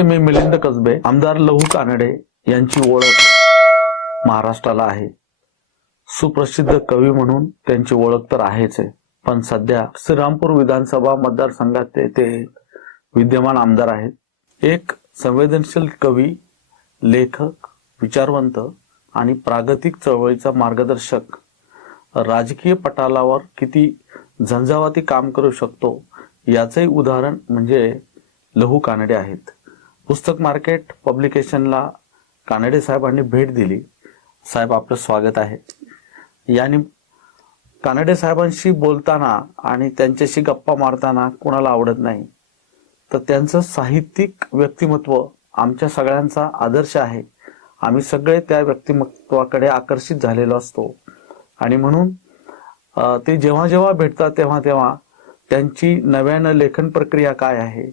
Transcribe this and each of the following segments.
मी मिलिंद कसबे. आमदार लहू कानडे यांची ओळख महाराष्ट्राला आहे. सुप्रसिद्ध कवी म्हणून त्यांची ओळख तर आहेच आहे, पण सध्या श्रीरामपूर विधानसभा मतदारसंघात ते विद्यमान आमदार आहेत. एक संवेदनशील कवी, लेखक, विचारवंत आणि प्रागतिक चळवळीचा मार्गदर्शक. राजकीय पटालावर किती झंझावाती काम करू शकतो याचंही उदाहरण म्हणजे लहू कानडे आहेत. पुस्तक मार्केट पब्लिकेशनला कानडे साहेबांनी भेट दिली. साहेब, आपलं स्वागत आहे. याने कानडे साहेबांशी बोलताना आणि त्यांच्याशी गप्पा मारताना कोणाला आवडत नाही, तर त्यांचं साहित्यिक व्यक्तिमत्व आमच्या सगळ्यांचा आदर्श आहे. आम्ही सगळे त्या व्यक्तिमत्वाकडे आकर्षित झालेलो असतो आणि म्हणून ते जेव्हा जेव्हा भेटतात तेव्हा तेव्हा त्यांची नव्यानं लेखन प्रक्रिया काय आहे,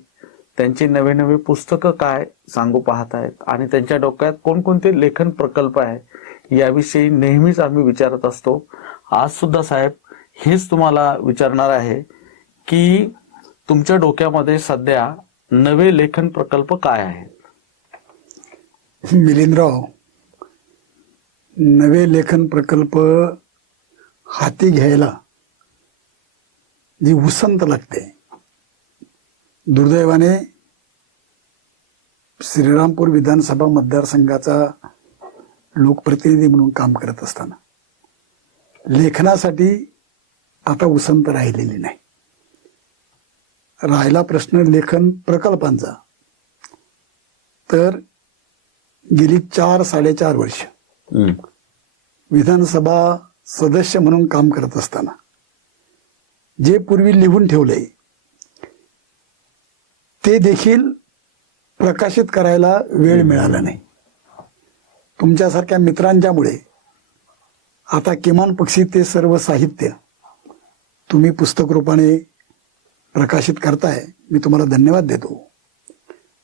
त्यांची नवे नवे पुस्तकं काय सांगू पाहत आहेत आणि त्यांच्या डोक्यात कोणकोणते लेखन प्रकल्प आहे याविषयी नेहमीच आम्ही विचारत असतो. आज सुद्धा साहेब हेच तुम्हाला विचारणार आहे की तुमच्या डोक्यामध्ये सध्या नवे लेखन प्रकल्प काय आहेत? मिलिंदराव, नवे लेखन प्रकल्प हाती घ्यायला जी उसंत लागते, दुर्दैवाने श्रीरामपूर विधानसभा मतदारसंघाचा लोकप्रतिनिधी म्हणून काम करत असताना लेखनासाठी आता उसंत राहिलेली नाही. राहिला प्रश्न लेखन प्रकल्पांचा, तर गेली 4-4.5 वर्ष विधानसभा सदस्य म्हणून काम करत असताना जे पूर्वी लिहून ठेवलंय ते देखील प्रकाशित करायला वेळ मिळाला नाही. तुमच्यासारख्या मित्रांच्यामुळे आता किमान पक्षी ते सर्व साहित्य तुम्ही पुस्तक रूपाने प्रकाशित करताय, मी तुम्हाला धन्यवाद देतो.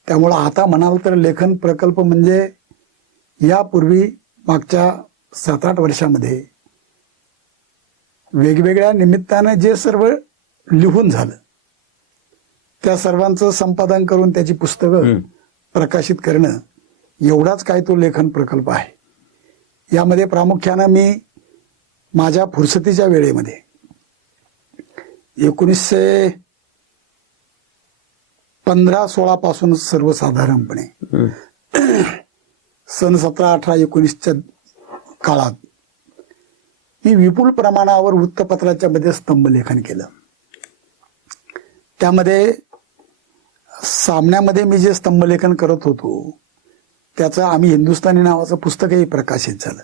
त्यामुळं आता म्हणाल तर लेखन प्रकल्प म्हणजे यापूर्वी मागच्या 7-8 वर्षामध्ये वेगवेगळ्या निमित्तानं जे सर्व लिहून झालं त्या सर्वांचं संपादन करून त्याची पुस्तकं प्रकाशित करणं, एवढाच काय तो लेखन प्रकल्प आहे. यामध्ये प्रामुख्यानं मी माझ्या फुरसतीच्या वेळेमध्ये 1915-16 पासून सर्वसाधारणपणे सन 17-18-19च्या काळात मी विपुल प्रमाणावर वृत्तपत्राच्या मध्ये स्तंभलेखन केलं. त्यामध्ये सामन्यामध्ये मी जे स्तंभलेखन करत होतो त्याचं आम्ही हिंदुस्थानी नावाचं पुस्तकही प्रकाशित झालं.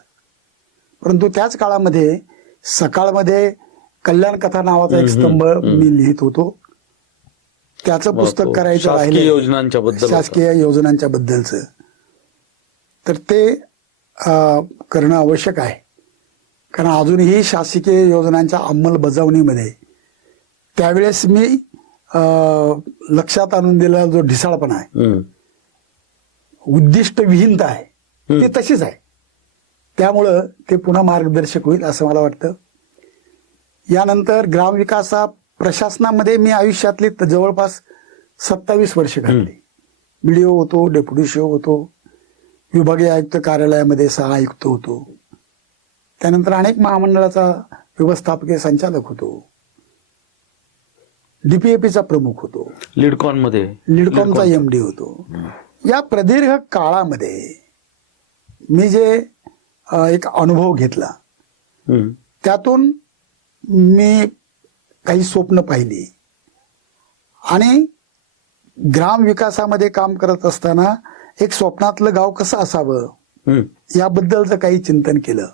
परंतु त्याच काळामध्ये सकाळमध्ये कल्याण कथा नावाचा एक स्तंभ मी लिहित होतो. त्याचं पुस्तक करायचं राहिलं, शासकीय योजनांच्या बद्दलचं, तर ते करणं आवश्यक आहे. कारण अजूनही शासकीय योजनांच्या अंमलबजावणीमध्ये त्यावेळेस मी लक्षात आणून दिलेला जो ढिसाळपणा आहे, उद्दिष्ट विहीनता आहे, ती तशीच आहे. त्यामुळं ते पुन्हा मार्गदर्शक होईल असं मला वाटतं. यानंतर ग्रामविकासा प्रशासनामध्ये मी आयुष्यातली जवळपास 27 वर्ष घातली. BDO होतो, डेप्युटी CEO होतो, विभागीय आयुक्त कार्यालयामध्ये सहाआयुक्त होतो. त्यानंतर अनेक महामंडळाचा व्यवस्थापकीय संचालक होतो, DPAPचा प्रमुख होतो, लिडकॉनचा MD होतो. या प्रदीर्घ काळामध्ये मी जे एक अनुभव घेतला त्यातून मी काही स्वप्न पाहिली आणि ग्राम विकासामध्ये काम करत असताना एक स्वप्नातलं गाव कसं असावं याबद्दलचं काही चिंतन केलं.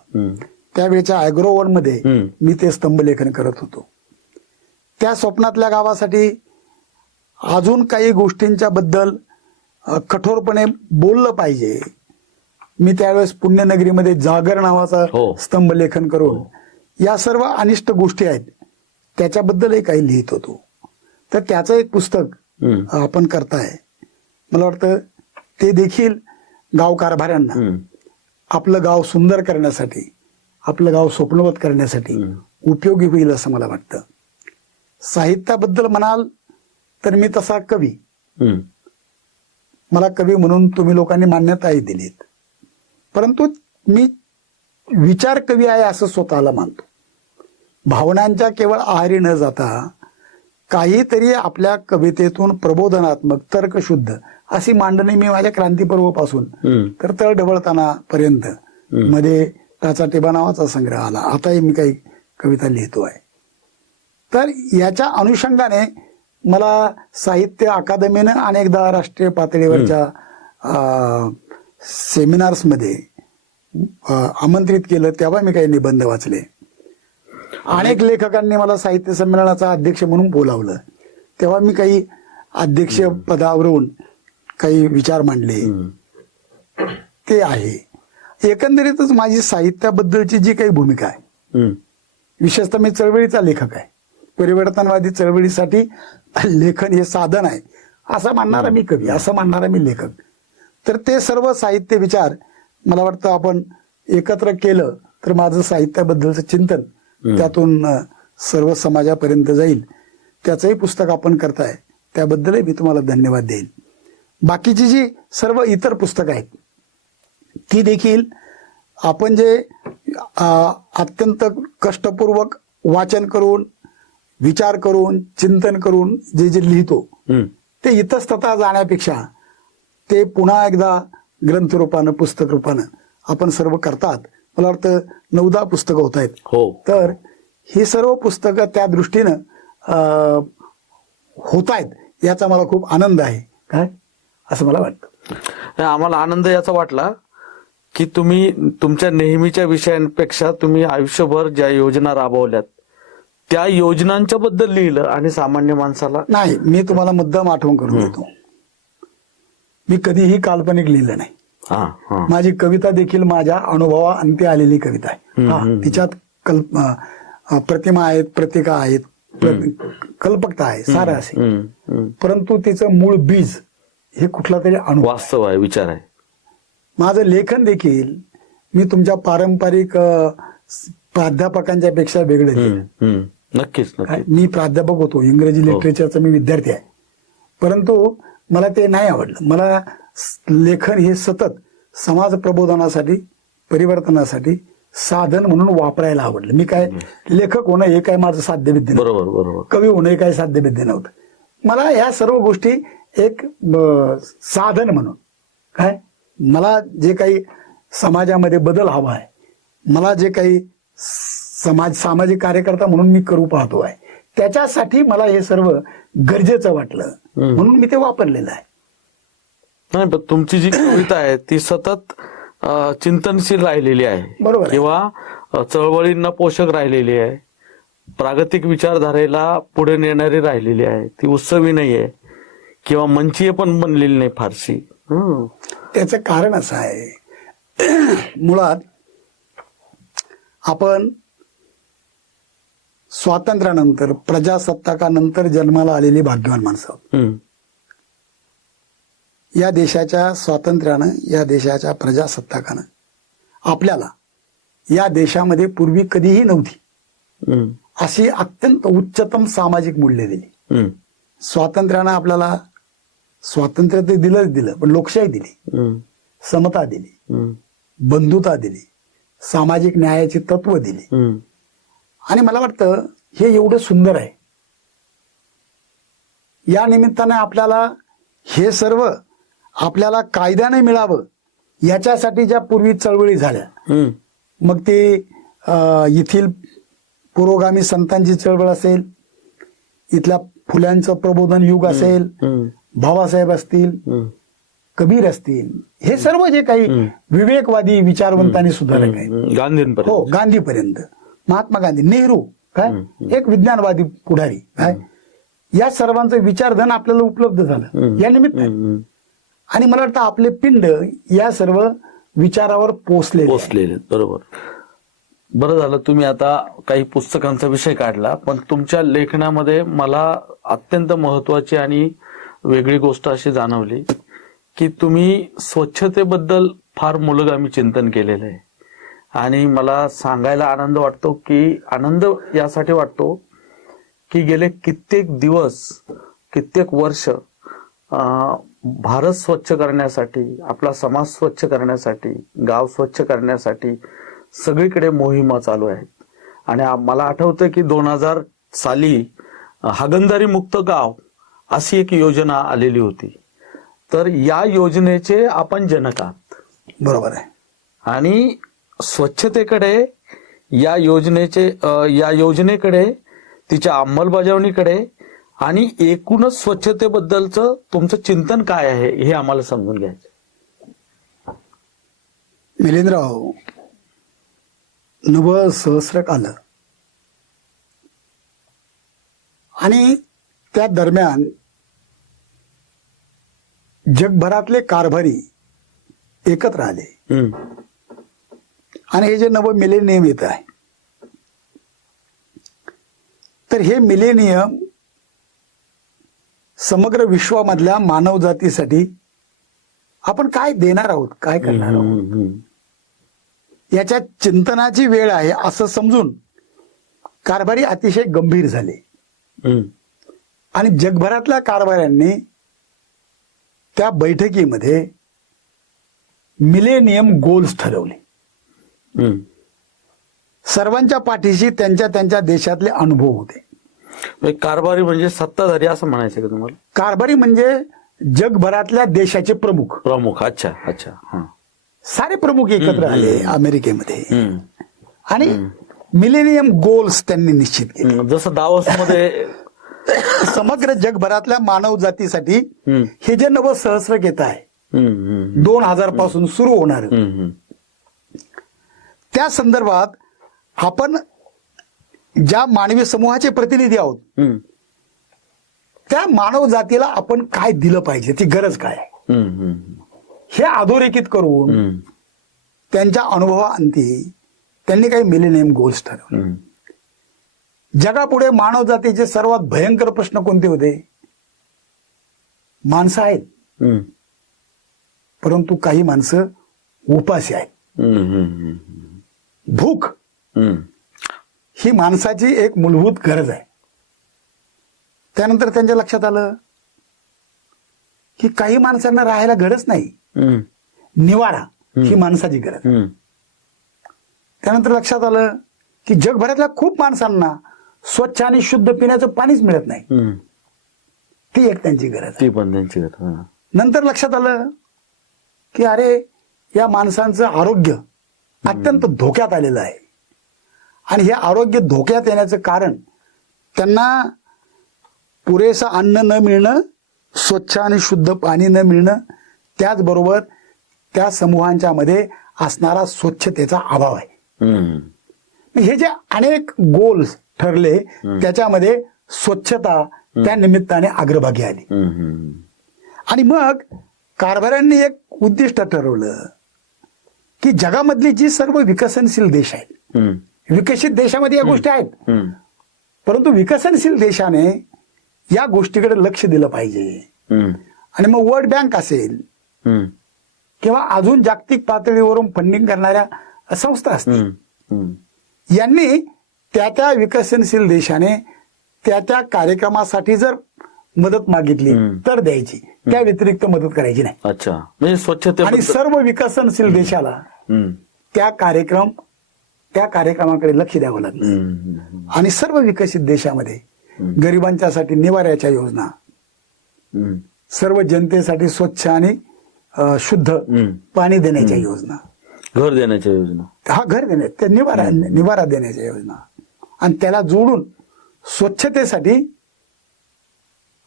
त्यावेळेच्या ॲग्रोवन मध्ये मी ते स्तंभलेखन करत होतो. त्या स्वप्नातल्या गावासाठी अजून काही गोष्टींच्या बद्दल कठोरपणे बोललं पाहिजे. मी त्यावेळेस पुण्यनगरीमध्ये जागर नावाचा स्तंभलेखन करून या सर्व अनिष्ट गोष्टी आहेत त्याच्याबद्दलही काही लिहित होतो. तर त्याचं एक पुस्तक आपण करताय. मला वाटतं ते देखील गाव कारभाऱ्यांना आपलं गाव सुंदर करण्यासाठी, आपलं गाव स्वप्नवत करण्यासाठी उपयोगी होईल असं मला वाटतं. साहित्याबद्दल म्हणाल तर मी तसा कवी, मला कवी म्हणून तुम्ही लोकांनी मान्यताही दिलीत, परंतु मी विचार कवी आहे असं स्वतःला मानतो. भावनांच्या केवळ आहारी न जाता काहीतरी आपल्या कवितेतून प्रबोधनात्मक, तर्कशुद्ध अशी मांडणी मी माझ्या क्रांतीपर्वापासून तर तळ ढवळताना पर्यंत, मध्ये त्याचा टिबा नावाचा संग्रह आला, आताही मी काही कविता लिहितो आहे. तर याच्या अनुषंगाने मला साहित्य अकादमीनं अनेकदा राष्ट्रीय पातळीवरच्या सेमिनार्समध्ये आमंत्रित केलं, तेव्हा मी काही निबंध वाचले. अनेक लेखकांनी मला साहित्य संमेलनाचा अध्यक्ष म्हणून बोलावलं, तेव्हा मी काही अध्यक्ष पदावरून काही विचार मांडले. ते आहे एकंदरीतच माझी साहित्याबद्दलची जी काही भूमिका आहे. विशेषतः मी चळवळीचा लेखक आहे. परिवर्तनवादी चळवळीसाठी लेखन हे साधन आहे असं मानणारा मी कवी, असं मानणारा मी लेखक. तर ते सर्व साहित्य विचार मला वाटतं आपण एकत्र केलं तर माझं साहित्याबद्दलचं चिंतन त्यातून सर्व समाजापर्यंत जाईल. त्याचंही पुस्तक आपण करताय, त्याबद्दलही मी तुम्हाला धन्यवाद देईन. बाकीची जी सर्व इतर पुस्तकं आहेत ती देखील आपण जे अत्यंत कष्टपूर्वक वाचन करून, विचार करून, चिंतन करून जे जे लिहितो ते इतस्ततः जाण्यापेक्षा ते पुन्हा एकदा ग्रंथरूपानं, पुस्तक रूपानं आपण सर्व करतात. मला वाटतं 9-10 पुस्तकं होत आहेत. तर ही सर्व पुस्तकं त्या दृष्टीनं होत आहेत याचा मला खूप आनंद आहे. काय असं मला वाटतं. आम्हाला आनंद याचा वाटला की तुम्ही तुमच्या नेहमीच्या विषयांपेक्षा तुम्ही आयुष्यभर ज्या योजना राबवल्यात त्या योजनांच्या बद्दल लिहिलं आणि सामान्य माणसाला नाही. मी तुम्हाला मुद्दाम आठवण करून देतो, मी कधीही काल्पनिक लिहिलं नाही. माझी कविता देखील माझ्या अनुभवा अंती आलेली कविता आहे. तिच्यात प्रतिमा आहेत, प्रतिका आहेत, कल्पकता आहे, सारं असे. परंतु तिचं मूळ बीज हे कुठला तरी अनुभव, वास्तव आहे, विचार आहे. माझं लेखन देखील मी तुमच्या पारंपरिक प्राध्यापकांच्या पेक्षा वेगळं लिहिलं. नक्कीच. मी प्राध्यापक होतो, इंग्रजी लिटरेचरचा मी विद्यार्थी आहे, परंतु मला ते नाही आवडलं. मला लेखन हे सतत समाज प्रबोधनासाठी, परिवर्तनासाठी साधन म्हणून वापरायला आवडलं. मी काय लेखक होणं हे काय माझं साध्यविद्य नव्हतं. बरोबर. कवी होणं हे काय साध्यविद्य नव्हतं. मला या सर्व गोष्टी एक साधन म्हणून, काय मला जे काही समाजामध्ये बदल हवा आहे, मला जे काही सामाजिक कार्यकर्ता म्हणून मी करू पाहतो आहे, त्याच्यासाठी मला हे सर्व गरजेचं वाटलं म्हणून मी ते वापरलेलं आहे. नाही, पण तुमची जी कविता आहे ती सतत चिंतनशील राहिलेली आहे. बरोबर. किंवा चळवळींना पोषक राहिलेली आहे, प्रागतिक विचारधारेला पुढे नेणारी राहिलेली आहे. ती उत्सवी नाहीये किंवा मंचीय पण बनलेली नाही फारशी. त्याचं कारण असं आहे, मुळात आपण स्वातंत्र्यानंतर, प्रजासत्ताकानंतर जन्माला आलेली भाग्यवान माणसं आहोत. या देशाच्या स्वातंत्र्यानं, या देशाच्या प्रजासत्ताकानं आपल्याला या देशामध्ये पूर्वी कधीही नव्हती अशी अत्यंत उच्चतम सामाजिक मूल्य दिली. स्वातंत्र्यानं आपल्याला स्वातंत्र्य ते दिलं, पण लोकशाही दिली, समता दिली, बंधुता दिली, सामाजिक न्यायाची तत्व दिली. आणि मला वाटतं हे एवढं सुंदर आहे. या निमित्ताने आपल्याला हे सर्व आपल्याला कायद्याने मिळावं याच्यासाठी ज्या पूर्वी चळवळी झाल्या, मग ते येथील पुरोगामी संतांची चळवळ असेल, इथल्या फुल्यांचं प्रबोधन युग असेल, बाबासाहेब असतील, कबीर असतील, हे सर्व जे काही विवेकवादी विचारवंतांनी सुधारक आहे, गांधीपर्यंत, महात्मा गांधी, नेहरू, काय एक विज्ञानवादी पुढारी, काय या सर्वांचं विचारधन आपल्याला उपलब्ध झालं या निमित्ताने. आणि मला वाटतं आपले पिंड या सर्व विचारावर पोचलेले. बरोबर. बरं झालं तुम्ही आता काही पुस्तकांचा विषय काढला, पण तुमच्या लेखनामध्ये मला अत्यंत महत्वाची आणि वेगळी गोष्ट अशी जाणवली की तुम्ही स्वच्छतेबद्दल फार मूलगामी चिंतन केलेलं आहे. आणि मला सांगायला आनंद वाटतो की आनंद यासाठी वाटतो की गेले कित्येक दिवस, कित्येक वर्ष भारत स्वच्छ करण्यासाठी, आपला समाज स्वच्छ करण्यासाठी, गाव स्वच्छ करण्यासाठी सगळीकडे मोहिमा चालू आहेत. आणि मला आठवतं की 2000 साली हागणदारी मुक्त गाव अशी एक योजना आलेली होती. तर या योजनेचे आपण जनक आहात. बरोबर आहे. आणि स्वच्छतेकडे या योजनेकडे तिच्या अंमलबजावणीकडे आणि एकूणच स्वच्छतेबद्दलचं तुमचं चिंतन काय आहे हे आम्हाला समजून घ्यायचं. मिलिंदराव, नव सहस्रकाल आणि त्या दरम्यान जगभरातले कारभारी एकत्र आले आणि हे जे नवं मिलेनियम येत आहे, तर हे मिलेनियम समग्र विश्वामधल्या मानवजातीसाठी आपण काय देणार आहोत, काय करणार आहोत, याच्या चिंतनाची वेळ आहे असं समजून कारभारी अतिशय गंभीर झाले. आणि जगभरातल्या कारभाऱ्यांनी त्या बैठकीमध्ये मिलेनियम गोल्स ठरवले. सर्वांच्या पाठीशी त्यांच्या त्यांच्या देशातले अनुभव होते. कारभारी म्हणजे सत्ताधारी असं म्हणायचं का तुम्हाला? कारभारी म्हणजे जगभरातल्या देशाचे प्रमुख. अच्छा अच्छा. हा, सारे प्रमुख एकत्र आले अमेरिकेमध्ये आणि मिलेनियम गोल्स त्यांनी निश्चित केले. जसं दावोस मध्ये समग्र जगभरातल्या मानव जातीसाठी हे जे नवं सहस्रक येत आहे 2000 पासून सुरू होणार, त्या संदर्भात आपण ज्या मानवी समूहाचे प्रतिनिधी आहोत त्या मानव जातीला आपण काय दिलं पाहिजे, ती गरज काय आहे हे अधोरेखित करून त्यांच्या अनुभवाअंती त्यांनी काही मिलेनियम गोल्स ठरवले. जगापुढे मानव जातीचे सर्वात भयंकर प्रश्न कोणते होते? माणसं आहेत, परंतु काही माणसं उपाशी आहेत. भूक ही माणसाची एक मूलभूत गरज आहे. त्यानंतर त्यांच्या लक्षात आलं की काही माणसांना राहायला घरच नाही, निवारा ही माणसाची गरज आहे. त्यानंतर लक्षात आलं की जगभरातल्या खूप माणसांना स्वच्छ आणि शुद्ध पिण्याचं पाणीच मिळत नाही, ती एक त्यांची गरज आहे. पण त्यांची गरज. नंतर लक्षात आलं की अरे या माणसांचं आरोग्य अत्यंत धोक्यात आलेलं आहे आणि हे आरोग्य धोक्यात येण्याचं कारण त्यांना पुरेसं अन्न न मिळणं, स्वच्छ आणि शुद्ध पाणी न मिळणं, त्याचबरोबर त्या समूहांच्या मध्ये असणारा स्वच्छतेचा अभाव आहे. हे जे अनेक गोल्स ठरले त्याच्यामध्ये स्वच्छता त्या निमित्ताने अग्रभागी आली. आणि मग कारभाऱ्यांनी एक उद्दिष्ट ठरवलं की जगामधली जी सर्व विकसनशील देश आहेत, विकसित देशामध्ये या गोष्टी आहेत, परंतु विकसनशील देशाने या गोष्टीकडे लक्ष दिलं पाहिजे. आणि मग वर्ल्ड बँक असेल किंवा अजून जागतिक पातळीवरून फंडिंग करणाऱ्या संस्था असतील, यांनी त्या त्या विकसनशील देशाने त्या त्या कार्यक्रमासाठी जर मदत मागितली तर द्यायची, त्या व्यतिरिक्त मदत करायची नाही. अच्छा, म्हणजे स्वच्छते. आणि सर्व विकसनशील देशाला त्या कार्यक्रमाकडे लक्ष द्यावं लागलं. आणि सर्व विकसित देशामध्ये गरिबांच्यासाठी निवाऱ्याच्या योजना, सर्व जनतेसाठी स्वच्छ आणि शुद्ध पाणी देण्याच्या योजना, घर देण्याच्या योजना, घर देण्याच्या, निवारा देण्याच्या योजना, आणि त्याला जोडून स्वच्छतेसाठी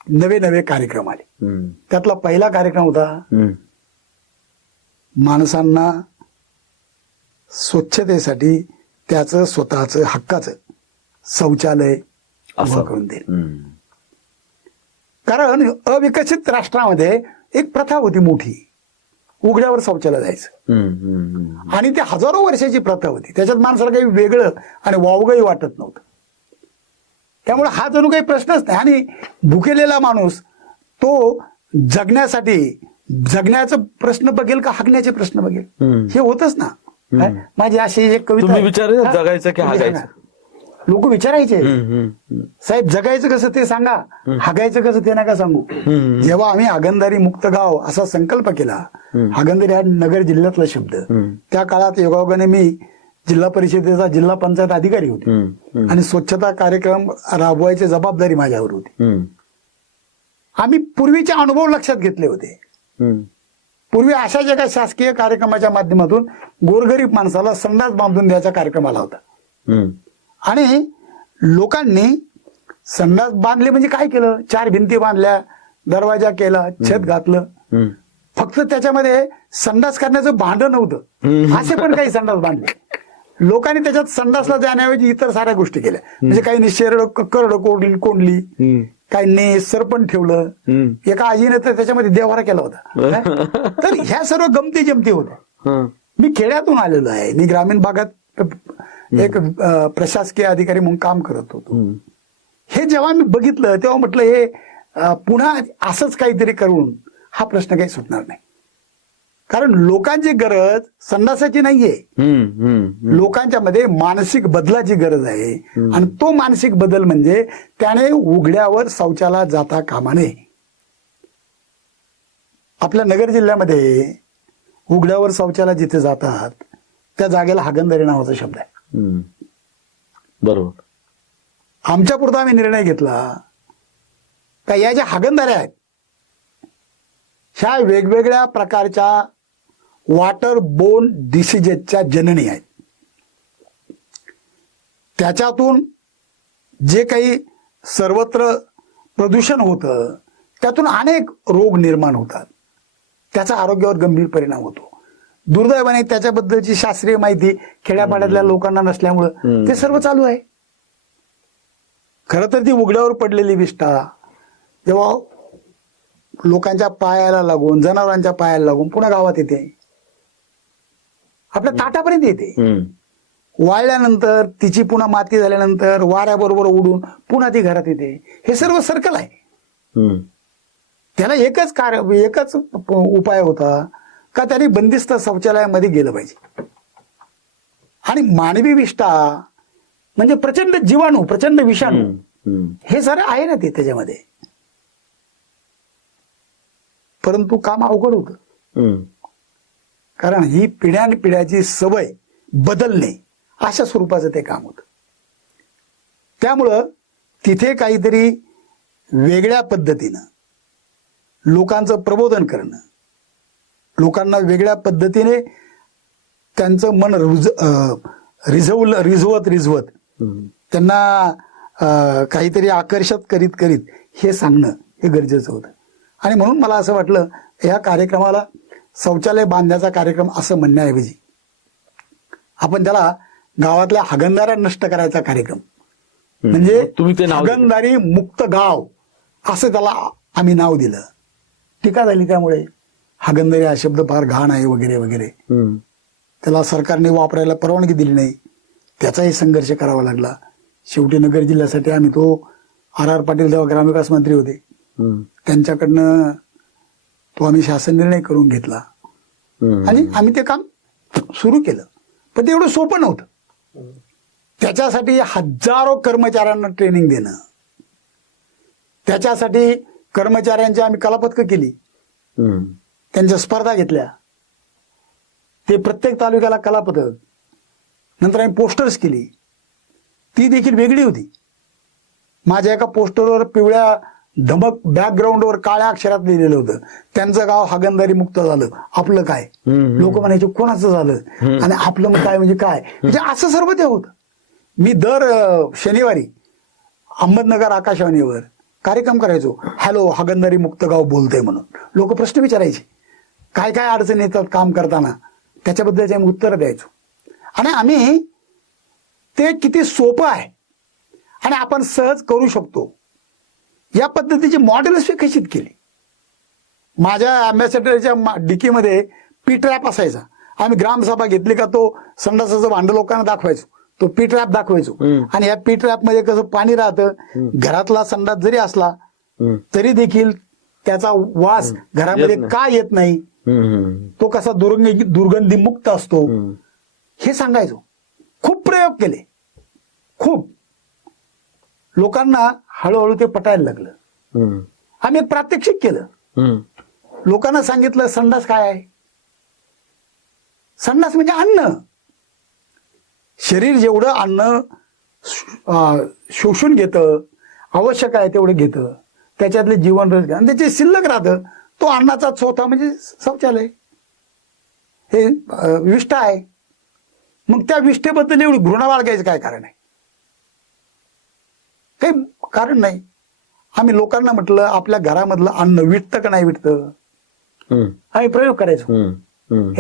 नवे नवे कार्यक्रम आले. त्यातला पहिला कार्यक्रम होता माणसांना स्वच्छतेसाठी त्याचं स्वतःचं हक्काचं शौचालय उभं करून दे. कारण अविकसित राष्ट्रामध्ये एक प्रथा होती मोठी, उघड्यावर शौचालय जायचं, आणि ते हजारो वर्षाची प्रथा होती. त्याच्यात माणसाला काही वेगळं आणि वावगंही वाटत नव्हतं. त्यामुळे हा जणू काही प्रश्नच नाही. आणि भुकेलेला माणूस तो जगण्याचा प्रश्न बघेल का हागण्याचे प्रश्न बघेल, हे होतच ना. माझी अशी एक कविता विचार जगायचं की हागायचं. लोक विचारायचे साहेब जगायचं कसं ते सांगा, हागायचं कसं ते नका सांगू. जेव्हा आम्ही हागणदारी मुक्त गाव असा संकल्प केला, हागणदारी हा नगर जिल्ह्यातला शब्द, त्या काळात योगायोगाने मी जिल्हा परिषदेचा जिल्हा पंचायत अधिकारी होते आणि स्वच्छता कार्यक्रम राबवायची जबाबदारी माझ्यावर होती. आम्ही पूर्वीचे अनुभव लक्षात घेतले होते. पूर्वी अशा जगा शासकीय कार्यक्रमाच्या माध्यमातून गोरगरीब माणसाला संडास बांधून द्यायचा कार्यक्रम आला होता आणि लोकांनी संडास बांधले म्हणजे काय केलं, 4 भिंती बांधल्या, दरवाजा केला, छत घातलं, फक्त त्याच्यामध्ये संडास करण्याचं भांडं नव्हतं, असे पण काही संडास बांधले. लोकांनी त्याच्यात संडासला जाण्याऐवजी इतर साऱ्या गोष्टी केल्या. म्हणजे काही करड कोंडली, काही सरपण ठेवलं, एका आजीने तर त्याच्यामध्ये देवारा केला होता. तर ह्या सर्व गमती जमती होत्या. मी खेड्यातून आलेलो आहे, मी ग्रामीण भागात एक प्रशासकीय अधिकारी म्हणून काम करत होतो. हे जेव्हा मी बघितलं तेव्हा म्हटलं हे पुन्हा असंच काहीतरी करून हा प्रश्न काही सुटणार नाही. कारण लोकांची गरज संडासाची नाहीये, लोकांच्या मध्ये मानसिक बदलाची गरज आहे. आणि तो मानसिक बदल म्हणजे त्याने उघड्यावर शौचाला जाता कामा नये. आपल्या नगर जिल्ह्यामध्ये उघड्यावर शौचाला जिथे जातात त्या जागेला हागणदारी नावाचा शब्द आहे. बरोबर. आमच्या पुरता आम्ही निर्णय घेतला का या ज्या हागणदाऱ्या आहेत ह्या वेगवेगळ्या प्रकारच्या वॉटर बोर्न डिसीजेसच्या जननी आहेत. त्याच्यातून जे काही सर्वत्र प्रदूषण होतं त्यातून अनेक रोग निर्माण होतात, त्याचा आरोग्यावर गंभीर परिणाम होतो. दुर्दैवाने त्याच्याबद्दलची शास्त्रीय माहिती खेड्यापाड्यातल्या लोकांना नसल्यामुळं ते सर्व चालू आहे. खरं तर ती उघड्यावर पडलेली विष्ठा जेव्हा लोकांच्या पायाला लागून, जनावरांच्या पायाला लागून पुन्हा गावात येते, आपल्या ताटापर्यंत येते. वाळल्यानंतर तिची पुन्हा माती झाल्यानंतर वाऱ्याबरोबर उडून पुन्हा ती घरात येते. हे सर्व सर्कल आहे. त्याला एकच उपाय होता का त्याने बंदिस्त शौचालयामध्ये गेलं पाहिजे. आणि मानवी विष्ठा म्हणजे प्रचंड जीवाणू, प्रचंड विषाणू हे सारं आहे ना ते त्याच्यामध्ये. परंतु काम अवघड होतं, कारण ही पिढ्यानपिढ्याची सवय बदलणे अशा स्वरूपाचं ते काम होतं. त्यामुळं तिथे काहीतरी वेगळ्या पद्धतीनं लोकांचं प्रबोधन करणं, लोकांना वेगळ्या पद्धतीने त्यांचं मन रिझवत त्यांना काहीतरी आकर्षित करीत हे सांगणं हे गरजेचं होतं. आणि म्हणून मला असं वाटलं या कार्यक्रमाला शौचालय बांधण्याचा कार्यक्रम असं म्हणण्याऐवजी आपण त्याला गावातल्या हागणदाऱ्या नष्ट करायचा कार्यक्रम म्हणजे हागणदारी मुक्त गाव असं त्याला आम्ही नाव दिलं. टीका झाली त्यामुळे हागणदारी हा शब्द फार घाण आहे वगैरे वगैरे, त्याला सरकारने वापरायला परवानगी दिली नाही, त्याचाही संघर्ष करावा लागला. शेवटी नगर जिल्ह्यासाठी आम्ही तो R.R. पाटील जेव्हा ग्रामविकास मंत्री होते त्यांच्याकडनं तो आम्ही शासन निर्णय करून घेतला आणि आम्ही ते काम सुरू केलं. पण ते एवढं सोपं नव्हतं. त्याच्यासाठी हजारो कर्मचाऱ्यांना ट्रेनिंग देणं, त्याच्यासाठी कर्मचाऱ्यांची आम्ही कलापथकं केली, त्यांच्या स्पर्धा घेतल्या, ते प्रत्येक तालुक्याला कलापथक, नंतर आम्ही पोस्टर्स केली, ती देखील वेगळी होती. माझ्या एका पोस्टरवर पिवळ्या धमक बॅकग्राऊंडवर काळ्या अक्षरात लिहिलेलं होतं, त्यांचं गाव हागणदारी मुक्त झालं, आपलं काय. लोक म्हणायचे कोणाचं झालं आणि आपलं मग काय म्हणजे काय, म्हणजे असं सर्व ते होतं. मी दर शनिवारी अहमदनगर आकाशवाणीवर कार्यक्रम करायचो, हॅलो हागणदारी मुक्त गाव बोलतंय म्हणून. लोक प्रश्न विचारायचे, काय काय अडचणी येतात काम करताना, त्याच्याबद्दलचे आम्ही उत्तर द्यायचो. आणि आम्ही ते किती सोपं आहे आणि आपण सहज करू शकतो या पद्धतीची मॉडेल्स विकसित केली. माझ्या अँबॅसेडरच्या डिकीमध्ये पी-ट्रॅप असायचा. आम्ही ग्रामसभा घेतली का तो संडासाचं भांड लोकांना दाखवायचो, तो पी-ट्रॅप दाखवायचो. आणि या पी-ट्रॅप मध्ये कसं पाणी राहतं, घरातला संडास जरी असला तरी देखील त्याचा वास घरामध्ये का येत नाही, तो कसा दुर्गंधी मुक्त असतो हे सांगायचो. खूप प्रयोग केले, खूप. लोकांना हळूहळू ते पटायला लागलं. हम्म. आम्ही एक प्रात्यक्षिक केलं. हम्म. लोकांना सांगितलं संडास काय आहे. संडास म्हणजे अन्न. शरीर जेवढं अन्न शोषून घेतं, आवश्यक आहे तेवढं घेतं, त्याच्यातले जीवन रस आणि त्याचे शिल्लक राहतं, तो अन्नाचा चौथा म्हणजे शौचालय. हे विष्ठा आहे. मग त्या विष्ठेबद्दल एवढी घृणा बाळगायचं काय कारण आहे? काही कारण नाही. आम्ही लोकांना म्हटलं आपल्या घरामधलं अन्न विटतं का नाही विटतं, आम्ही प्रयोग करायचो.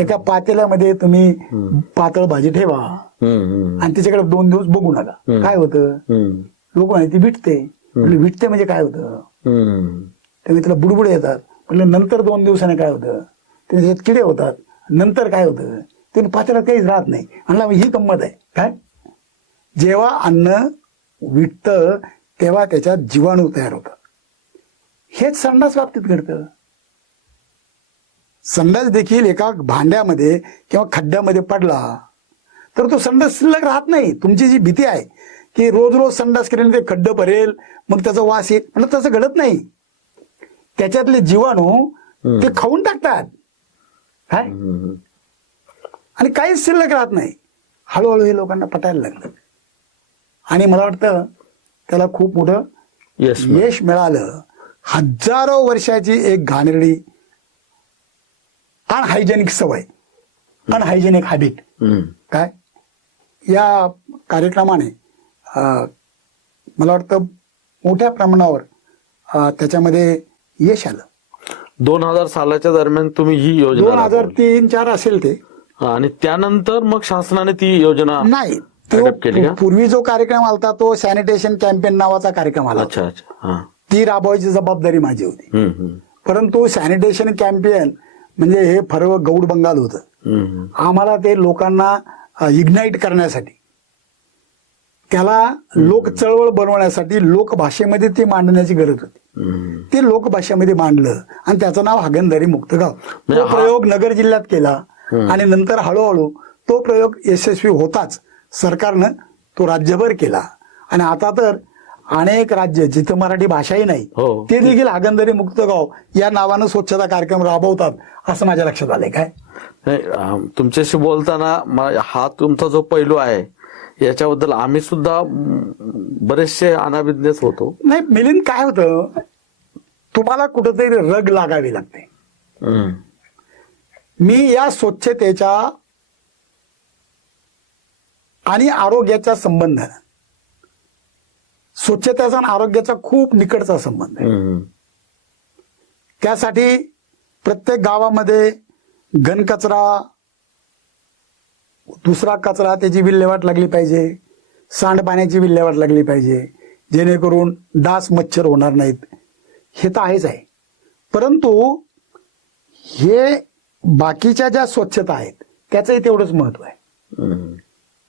एका पातेल्यामध्ये तुम्ही पातळ भाजी ठेवा आणि त्याच्याकडे 2 दिवस बघू नका. काय होतं? लोक म्हणे ती विटते. म्हणजे विटते म्हणजे काय होतं? त्यामुळे त्याला बुडबुडे येतात. म्हटलं नंतर 2 दिवसाने काय होतं? त्याच्यात किडे होतात. नंतर काय होतं? ते पातेल्यात काहीच राहत नाही. म्हणलं ही गंमत आहे. काय? जेव्हा अन्न विटतं तेव्हा त्याच्यात जीवाणू तयार होतात. हेच संडास बाबतीत घडतं. संडास देखील एका भांड्यामध्ये किंवा खड्ड्यामध्ये पडला तर तो संडास शिल्लक राहत नाही. तुमची जी भीती आहे की रोज रोज संडास केल्याने ते खड्डं भरेल, मग त्याचा वास येईल, म्हणजे तसं घडत नाही. त्याच्यातले जीवाणू ते खाऊन टाकतात. काय? आणि काहीच शिल्लक राहत नाही. हळूहळू हे लोकांना पटायला लागलं आणि मला वाटतं त्याला खूप मोठं यश मिळालं. हजारो वर्षाची एक घाणेरडी अनहायजेनिक सवय, अनहायजेनिक हॅबिट. काय? या कार्यक्रमाने मला वाटतं मोठ्या प्रमाणावर त्याच्यामध्ये यश आलं. 2000 सालाच्या दरम्यान तुम्ही ही योजना 2003-04 असेल ते. आणि त्यानंतर मग शासनाने ती योजना नाही, adopt केली का? पूर्वी जो कार्यक्रम आलता तो सॅनिटेशन कॅम्पेन नावाचा कार्यक्रम आला. अच्छा अच्छा. हा. ती राबवायची जबाबदारी माझी होती. हम्म. परंतु सॅनिटेशन कॅम्पेन म्हणजे हे फरव गौड बंगाल होतं. आम्हाला ते लोकांना इग्नाईट करण्यासाठी, त्याला लोक चळवळ बनवण्यासाठी लोकभाषेमध्ये ते मांडण्याची गरज होती. ते लोकभाषेमध्ये मांडलं आणि त्याचं नाव हागणदारी मुक्त गाव. तो प्रयोग नगर जिल्ह्यात केला आणि नंतर हळूहळू तो प्रयोग यशस्वी होताच सरकारनं तो राज्यभर केला. आणि आता तर अनेक राज्य जिथं मराठी भाषाही नाही ते देखील हागणदारी मुक्त गाव या नावानं स्वच्छता कार्यक्रम राबवतात असं माझ्या लक्षात आलंय. काय? तुमच्याशी बोलताना हा तुमचा जो पैलू आहे याच्याबद्दल आम्ही सुद्धा बरेचसे अनाभिज्ञच होतो. नाही मिलिंद, काय होतं, तुम्हाला कुठंतरी रग लागावी लागते. मी या स्वच्छतेच्या आणि आरोग्याच्या संबंधानं, स्वच्छतेचा आणि आरोग्याचा खूप निकटचा संबंध आहे. त्यासाठी प्रत्येक गावामध्ये घनकचरा, दुसरा कचरा त्याची विल्हेवाट लागली पाहिजे, सांडपाण्याची विल्हेवाट लागली पाहिजे, जेणेकरून डास मच्छर होणार नाहीत. हे तर आहेच आहे. परंतु हे बाकीच्या ज्या स्वच्छता आहेत त्याचंही तेवढंच महत्व आहे.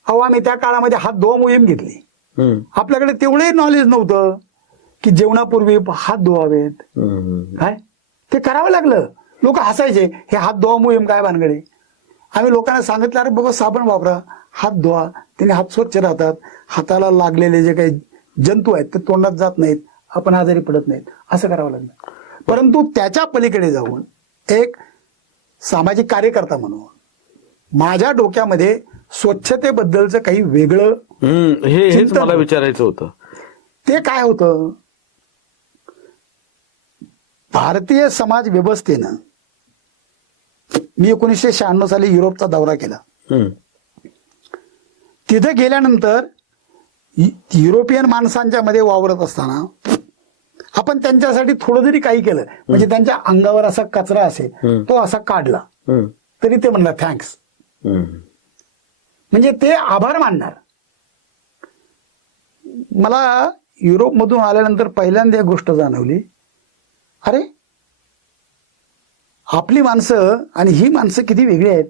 अहो, आम्ही त्या काळामध्ये हात धुवा मोहीम घेतली. आपल्याकडे तेवढंही नॉलेज नव्हतं की जेवणापूर्वी हात धुवावेत. काय? ते करावं लागलं. लोक हसायचे, हे हात धुवा मोहीम काय भानगडे. आम्ही लोकांना सांगितलं, अरे बाबा साबण वापरा, हात धुवा, त्याने हात स्वच्छ राहतात, हाताला लागलेले जे काही जंतू आहेत ते तोंडात जात नाहीत, आपण आजारी पडत नाहीत, असं करावं लागलं. परंतु त्याच्या पलीकडे जाऊन एक सामाजिक कार्यकर्ता म्हणून माझ्या डोक्यामध्ये स्वच्छतेबद्दलचं काही वेगळं हेच मला विचारायचं होतं. ते काय होतं, भारतीय समाज व्यवस्थेनं, मी 1996 साली युरोपचा दौरा केला. तिथे गेल्यानंतर युरोपियन माणसांच्या मध्ये वावरत असताना आपण त्यांच्यासाठी थोडं जरी काही केलं, म्हणजे त्यांच्या अंगावर असा कचरा असेल तो असा काढला तरी ते म्हणणार थँक्स, म्हणजे ते आभार मानणार. मला युरोपमधून आल्यानंतर पहिल्यांदा एक गोष्ट जाणवली, अरे आपली माणसं आणि ही माणसं किती वेगळी आहेत.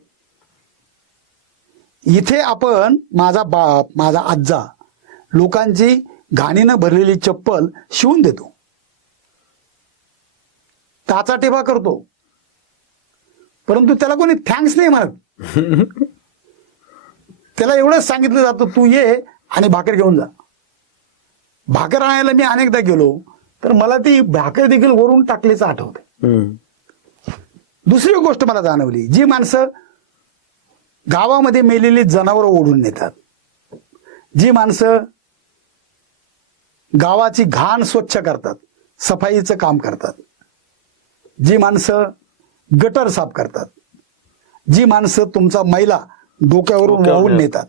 इथे आपण, माझा बाप, माझा आज्जा लोकांची घाणीनं भरलेली चप्पल शिवून देतो, टाचा टेबा करतो, परंतु त्याला कोणी थँक्स नाही म्हणत. त्याला एवढंच सांगितलं जातं, तू ये आणि भाकर घेऊन जा. भाकर आणायला मी अनेकदा गेलो तर मला ती भाकर देखील वरून टाकलीचं आठवतं. दुसरी गोष्ट मला जाणवली, जी माणसं गावामध्ये मेलेली जनावरं ओढून नेतात, जी माणसं गावाची घाण स्वच्छ करतात, सफाईचं काम करतात, जी माणसं गटर साफ करतात, जी माणसं तुमचा मैला डोक्यावरून वाहून नेतात,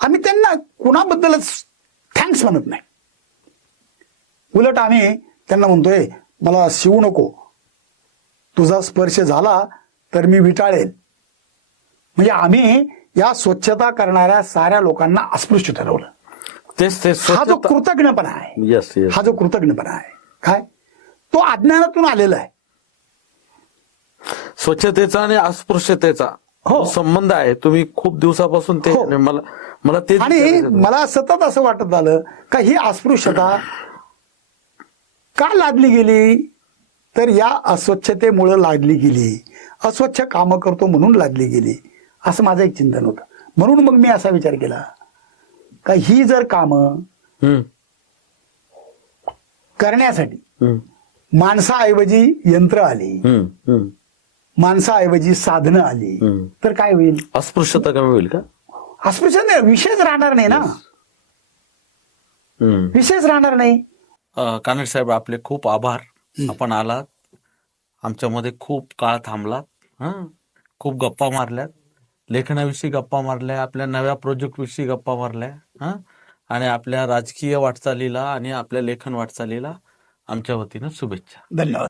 आम्ही त्यांना कुणाबद्दलच थँक्स म्हणत नाही. उलट आम्ही त्यांना म्हणतोय, मला शिवू नको, तुझा स्पर्श झाला तर मी विटाळेल. म्हणजे आम्ही या स्वच्छता करणाऱ्या साऱ्या लोकांना अस्पृश्य ठरवलं. हा जो कृतज्ञपणा आहे, येस येस, हा जो कृतज्ञपणा आहे, काय तो अज्ञानातून आलेला आहे. स्वच्छतेचा आणि अस्पृश्यतेचा संबंध आहे. तुम्ही खूप दिवसापासून ते मला ते आणि मला सतत असं वाटत आलं का ही अस्पृश्यता का लादली गेली, तर या अस्वच्छतेमुळे लादली गेली, अस्वच्छ कामं करतो म्हणून लादली गेली, असं माझं एक चिंतन होतं. म्हणून मग मी असा विचार केला का ही जर कामं करण्यासाठी माणसाऐवजी यंत्र आली, माणसाऐवजी साधनं आली तर काय होईल? अस्पृश्यता कमी होईल का? अस्पृश्यता विषयच राहणार नाही ना, विषयच राहणार नाही. कानडे साहेब, आपले खूप आभार. आपण आलात, आमच्यामध्ये खूप काळ थांबलात, खूप गप्पा मारल्यात, लेखनाविषयी गप्पा मारल्या, आपल्या नव्या प्रोजेक्ट विषयी गप्पा मारल्या, आणि आपल्या राजकीय वाटचालीला आणि आपल्या लेखन वाटचालीला आमच्या वतीनं शुभेच्छा. धन्यवाद.